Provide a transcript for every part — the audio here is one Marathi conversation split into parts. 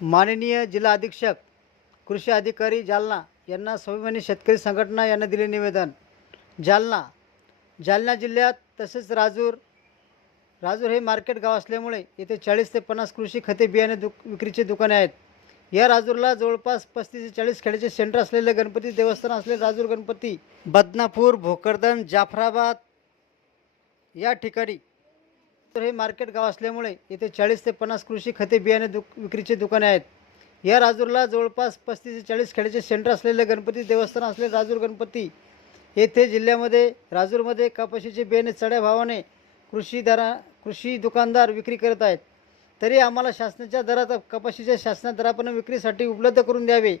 माननीय जिल्हा अधीक्षक कृषी अधिकारी जालना यांना स्वाभिमानी शेतकरी संघटना यांना दिले निवेदन. जालना जालना जिल्ह्यात तसेच राजूर राजूर हे मार्केट गाव असल्यामुळे येथे चाळीस ते पन्नास कृषी खते बियाणे दुक विक्रीचे दुकाने आहेत. या राजूरला जवळपास पस्तीस ते चाळीस खेड्याचे सेंटर असलेले गणपती देवस्थान असलेले राजूर गणपती बदनापूर भोकरदन जाफराबाद या ठिकाणी तर हे मार्केट गाव असल्यामुळे येथे चाळीस ते पन्नास कृषी खते बियाणे दुक विक्रीचे दुकाने आहेत. या राजूरला जवळपास पस्तीस ते चाळीस खेड्याचे सेंटर असलेले गणपती देवस्थान असलेले राजूर गणपती. येथे जिल्ह्यामध्ये राजूरमध्ये कपाशीचे बियाणे चढ्या भावाने कृषीदारा कृषी दुकानदार विक्री करत आहेत. तरी आम्हाला शासनाच्या दरात कपाशीच्या शासना दरापणे विक्रीसाठी उपलब्ध करून द्यावे.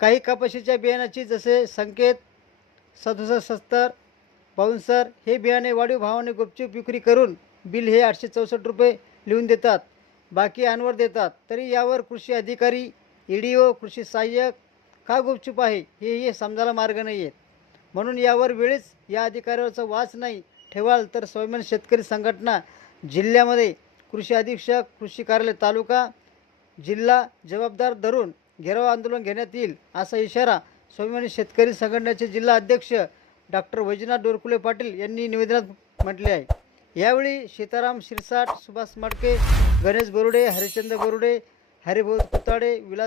काही कपाशीच्या बियाण्याची जसे संकेत सदुसष्ट सत्तर बाउन्सर हे बियाणे वाढीव भावाने गुपचूप विक्री करून बिल हे आठशे चौसष्ट रुपये लिहून देतात. बाकी अनवर देतात. तरी यावर कृषी अधिकारी ई डी ओ कृषी सहाय्यक का गुपचूप आहे हे हे समजायला मार्ग नाही आहेत म्हणून यावर वेळीच या अधिकाऱ्यावरचा वाच नाही ठेवाल तर स्वाभिमान शेतकरी संघटना जिल्ह्यामध्ये कृषी अधीक्षक कृषी कार्यालय तालुका जिल्हा जबाबदार धरून घेराव आंदोलन घेण्यात येईल असा इशारा स्वाभिमानी शेतकरी संघटनेचे जिल्हा अध्यक्ष डॉक्टर वैजनाथ डोरकुले पाटील यांनी निवेदनात म्हटले आहे. यावेळी सीताराम शिरसाट सुभाष मडके गणेश बोरुडे हरिचंद्र बोरुडे हरिभाऊ पुताडे विलास